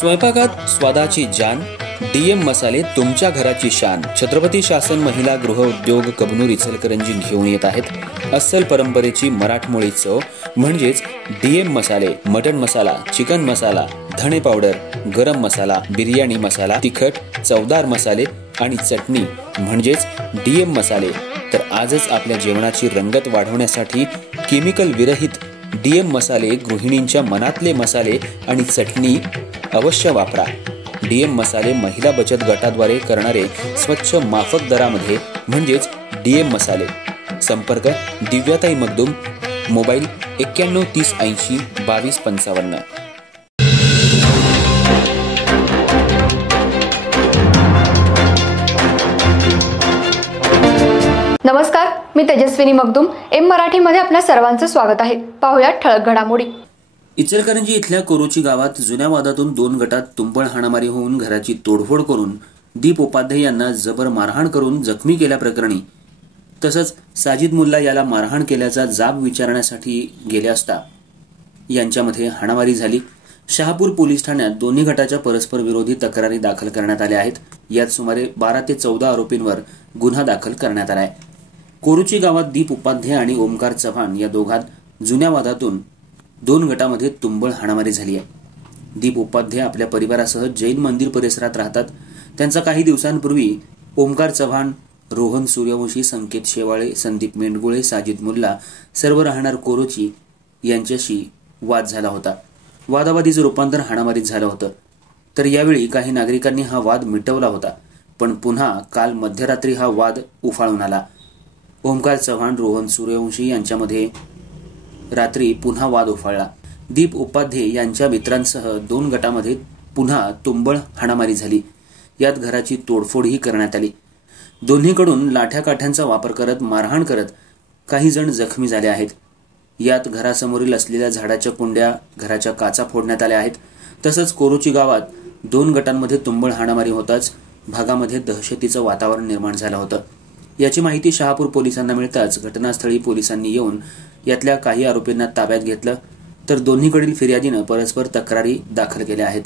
स्वयंपाकात स्वादाची जान, डीएम मसाले तुमच्या घराची शान। छत्रपती शासन महिला गृह उद्योग कबनूर इचलकरंजी घेऊन येत आहेत अस्सल परंपरेची मराठमोळी चव म्हणजेच डीएम मसाले। मटन मसाला, चिकन मसाला, धणे पावडर, गरम मसाला, बिर्याणी मसाला, तिखट, चवदार मसाले आणि चटणी म्हणजेच डीएम मसाले। तर आजच आपल्या जेवणाची रंगत वाढवण्यासाठी केमिकल विरहित डीएम मसाले, गृहिणींच्या मनातले मसाले आणि चटणी अवश्य वापरा। डीएम मसाले महिला बचत गटाद्वारे करणारे स्वच्छ माफक दरामध्ये म्हणजेच डीएम मसाले। संपर्क दिव्याताई मगदूम, मोबाईल 91 30 80 22 55। नमस्कार, मी तेजस्विनी मगदूम। एम मराठीमध्ये आपल्या सर्वांचं स्वागत आहे। पाहूया ठळक घडामोडी। इचलकरंजी इथल्या कोरोची गावात जुन्या वादातून 2 गटात तुंबळ हाणामारी होऊन घराची तोडफोड करून दीप उपाध्याय यांना जबर मारहाण करून जखमी केल्याप्रकरणी तसंच साजिद मुल्ला याला मारहाण केल्याचा जाब विचारण्यासाठी गेले असता यांच्यामध्ये हाणामारी झाली। शहापूर पोलीस ठाण्यात दोन्ही गटाच्या परस्पर विरोधी तक्रारी दाखल करण्यात आल्या आहेत। यात सुमारे 12 ते 14 आरोपींवर गुन्हा दाखल करण्यात आला आहे। कोरोची गावात दीप उपाध्याय आणि ओमकार चव्हाण या दोघांत जुन्या वादातून 2 गटामध्ये तुंबळ हाणामारी झाली आहे। दीप उपाध्याय आपल्या परिवारासह जैन मंदिर परिसरात राहतात। त्यांचा काही दिवसांपूर्वी ओमकार चव्हाण, रोहन सूर्यवंशी, संकेत शेवाळे, संदीप मेंढगुळे, साजिद मुल्ला सर्व राहणार कोरोची यांच्याशी वाद झाला होता। वादावादीचं रूपांतर हाणामारीत झालं होतं। तर यावेळी काही नागरिकांनी हा वाद मिटवला होता, पण पुन्हा काल मध्यरात्री हा वाद उफाळून आला। ओमकार चव्हाण, रोहन सूर्यवंशी यांच्यामध्ये रात्री पुन्हा वाद उफाळला। दीप उपाध्याय यांच्या मित्रांसह 2 गटामध्ये पुन्हा तुंबळ हाणामारी झाली। यात घराची तोडफोडही करण्यात आली। दोन्हीकडून लाठ्या काठ्यांचा वापर करत मारहाण करत काही जण जखमी झाले आहेत। यात घरासमोरील असलेल्या झाडाच्या कुंड्या, घराच्या काचा फोडण्यात आल्या आहेत। तसंच कोरोची गावात 2 गटांमध्ये तुंबळ हाणामारी होताच भागामध्ये दहशतीचं वातावरण निर्माण झालं होतं। याची माहिती शहापूर पोलिसांना मिळताच घटनास्थळी पोलिसांनी येऊन यातल्या काही आरोपींना ताब्यात घेतलं, तर दोन्हीकडील फिर्यादीनं परस्पर तक्रारी दाखल केल्या आहेत।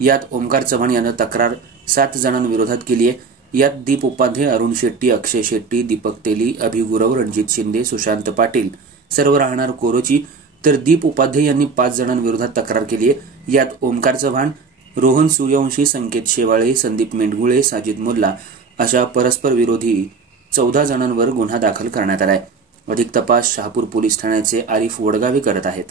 यात ओमकार चव्हाण यानं तक्रार 7 जणांविरोधात केली आहे। यात दीप उपाध्याय, अरुण शेट्टी, अक्षय शेट्टी, दीपक तेली, अभि गुरव, रणजित शिंदे, सुशांत पाटील सर्व राहणार कोरोची, तर दीप उपाध्याय यांनी 5 जणांविरोधात तक्रार केली आहे। यात ओमकार चव्हाण, रोहन सूर्यवंशी, संकेत शेवाळे, संदीप मेंढगुळे, साजिद मुल्ला अशा परस्पर विरोधी 14 जणांवर गुन्हा दाखल करण्यात आलाय। अधिक तपास शहापूर पोलीस ठाण्याचे आरिफ वडगावे करत आहेत।